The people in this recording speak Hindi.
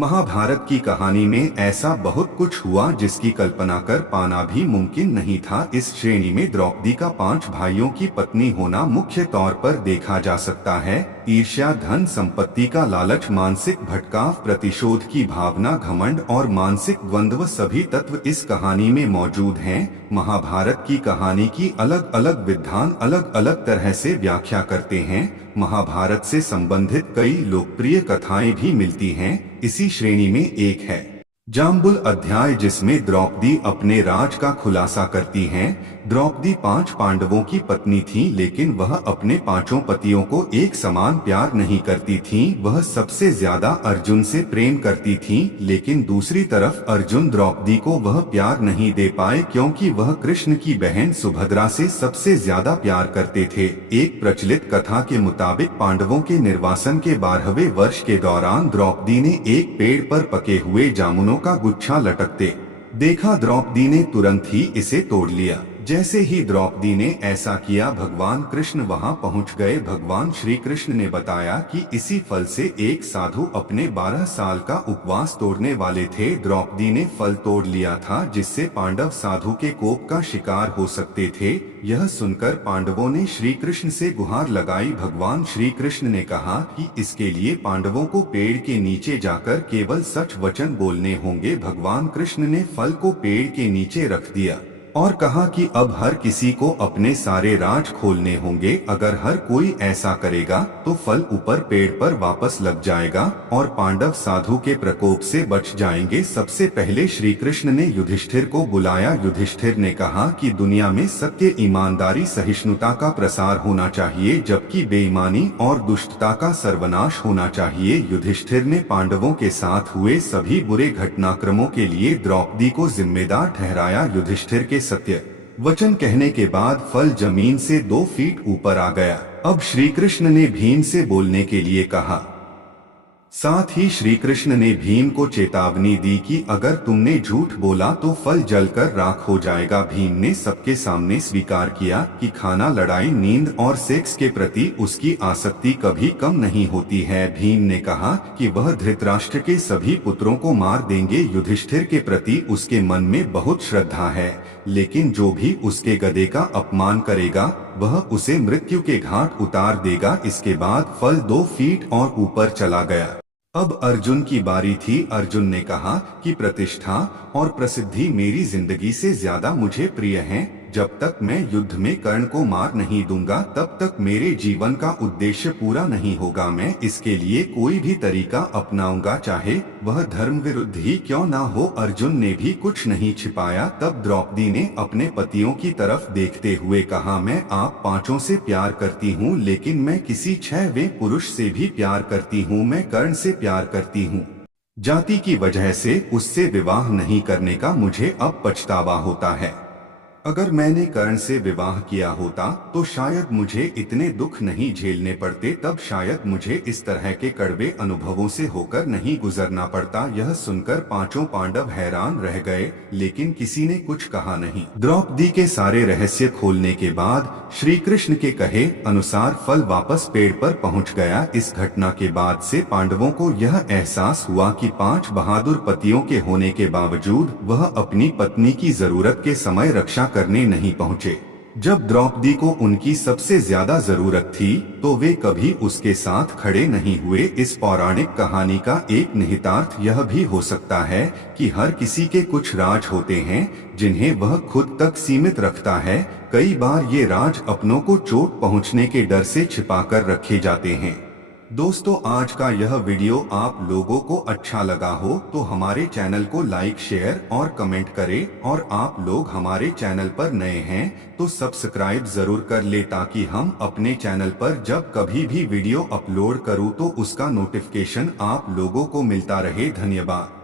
महाभारत की कहानी में ऐसा बहुत कुछ हुआ जिसकी कल्पना कर पाना भी मुमकिन नहीं था। इस श्रेणी में द्रौपदी का 5 भाइयों की पत्नी होना मुख्य तौर पर देखा जा सकता है। ईर्ष्या, धन संपत्ति का लालच, मानसिक भटकाव, प्रतिशोध की भावना, घमंड और मानसिक द्वंद्व सभी तत्व इस कहानी में मौजूद हैं। महाभारत की कहानी की अलग अलग विद्वान अलग अलग तरह से व्याख्या करते हैं। महाभारत से संबंधित कई लोकप्रिय कथाएं भी मिलती हैं। इसी श्रेणी में एक है जाम्बुल अध्याय, जिसमें द्रौपदी अपने राज का खुलासा करती हैं। द्रौपदी 5 पांडवों की पत्नी थी, लेकिन वह अपने 5 पतियों को एक समान प्यार नहीं करती थी। वह सबसे ज्यादा अर्जुन से प्रेम करती थी, लेकिन दूसरी तरफ अर्जुन द्रौपदी को वह प्यार नहीं दे पाए क्योंकि वह कृष्ण की बहन सुभद्रा से सबसे ज्यादा प्यार करते थे। एक प्रचलित कथा के मुताबिक पांडवों के निर्वासन के 12वें वर्ष के दौरान द्रौपदी ने एक पेड़ पर पके हुए जामुनों का गुच्छा लटकते देखा। द्रौपदी ने तुरंत ही इसे तोड़ लिया। जैसे ही द्रौपदी ने ऐसा किया, भगवान कृष्ण वहां पहुंच गए। भगवान श्री कृष्ण ने बताया कि इसी फल से एक साधु अपने 12 साल का उपवास तोड़ने वाले थे। द्रौपदी ने फल तोड़ लिया था, जिससे पांडव साधु के कोप का शिकार हो सकते थे। यह सुनकर पांडवों ने श्री कृष्ण से गुहार लगाई। भगवान श्री कृष्ण ने कहा कि इसके लिए पांडवों को पेड़ के नीचे जाकर केवल सच वचन बोलने होंगे। भगवान कृष्ण ने फल को पेड़ के नीचे रख दिया और कहा कि अब हर किसी को अपने सारे राज खोलने होंगे। अगर हर कोई ऐसा करेगा तो फल ऊपर पेड़ पर वापस लग जाएगा और पांडव साधु के प्रकोप से बच जाएंगे। सबसे पहले श्री कृष्ण ने युधिष्ठिर को बुलाया। युधिष्ठिर ने कहा कि दुनिया में सत्य, ईमानदारी, सहिष्णुता का प्रसार होना चाहिए, जबकि बेईमानी और दुष्टता का सर्वनाश होना चाहिए। युधिष्ठिर ने पांडवों के साथ हुए सभी बुरे घटनाक्रमों के लिए द्रौपदी को जिम्मेदार ठहराया। युधिष्ठिर के सत्य वचन कहने के बाद फल जमीन से 2 फीट ऊपर आ गया। अब श्री कृष्ण ने भीम से बोलने के लिए कहा। साथ ही श्री कृष्ण ने भीम को चेतावनी दी कि अगर तुमने झूठ बोला तो फल जलकर राख हो जाएगा। भीम ने सबके सामने स्वीकार किया कि खाना, लड़ाई, नींद और सेक्स के प्रति उसकी आसक्ति कभी कम नहीं होती है। भीम ने कहा कि वह धृतराष्ट्र के सभी पुत्रों को मार देंगे। युधिष्ठिर के प्रति उसके मन में बहुत श्रद्धा है, लेकिन जो भी उसके गधे का अपमान करेगा वह उसे मृत्यु के घाट उतार देगा। इसके बाद फल 2 फीट और ऊपर चला गया। अब अर्जुन की बारी थी। अर्जुन ने कहा कि प्रतिष्ठा और प्रसिद्धि मेरी जिंदगी से ज्यादा मुझे प्रिय हैं। जब तक मैं युद्ध में कर्ण को मार नहीं दूंगा तब तक मेरे जीवन का उद्देश्य पूरा नहीं होगा। मैं इसके लिए कोई भी तरीका अपनाऊंगा, चाहे वह धर्म विरुद्ध ही क्यों ना हो। अर्जुन ने भी कुछ नहीं छिपाया। तब द्रौपदी ने अपने पतियों की तरफ देखते हुए कहा, मैं आप 5 से प्यार करती हूँ, लेकिन मैं किसी 6वें पुरुष से भी प्यार करती हूँ। मैं कर्ण से प्यार करती हूँ। जाति की वजह से उससे विवाह नहीं करने का मुझे अब पछतावा होता है। अगर मैंने कर्ण से विवाह किया होता तो शायद मुझे इतने दुख नहीं झेलने पड़ते, तब शायद मुझे इस तरह के कड़वे अनुभवों से होकर नहीं गुजरना पड़ता। यह सुनकर 5 पांडव हैरान रह गए, लेकिन किसी ने कुछ कहा नहीं। द्रौपदी के सारे रहस्य खोलने के बाद श्री कृष्ण के कहे अनुसार फल वापस पेड़ पर पहुंच गया। इस घटना के बाद से पांडवों को यह एहसास हुआ कि 5 बहादुर पतियों के होने के बावजूद वह अपनी पत्नी की जरूरत के समय रक्षा करने नहीं पहुंचे। जब द्रौपदी को उनकी सबसे ज्यादा जरूरत थी तो वे कभी उसके साथ खड़े नहीं हुए। इस पौराणिक कहानी का एक निहितार्थ यह भी हो सकता है कि हर किसी के कुछ राज होते हैं जिन्हें वह खुद तक सीमित रखता है। कई बार ये राज अपनों को चोट पहुंचने के डर से छिपाकर रखे जाते हैं। दोस्तों, आज का यह वीडियो आप लोगों को अच्छा लगा हो तो हमारे चैनल को लाइक, शेयर और कमेंट करें, और आप लोग हमारे चैनल पर नए हैं तो सब्सक्राइब जरूर कर ले, ताकि हम अपने चैनल पर जब कभी भी वीडियो अपलोड करूं तो उसका नोटिफिकेशन आप लोगों को मिलता रहे। धन्यवाद।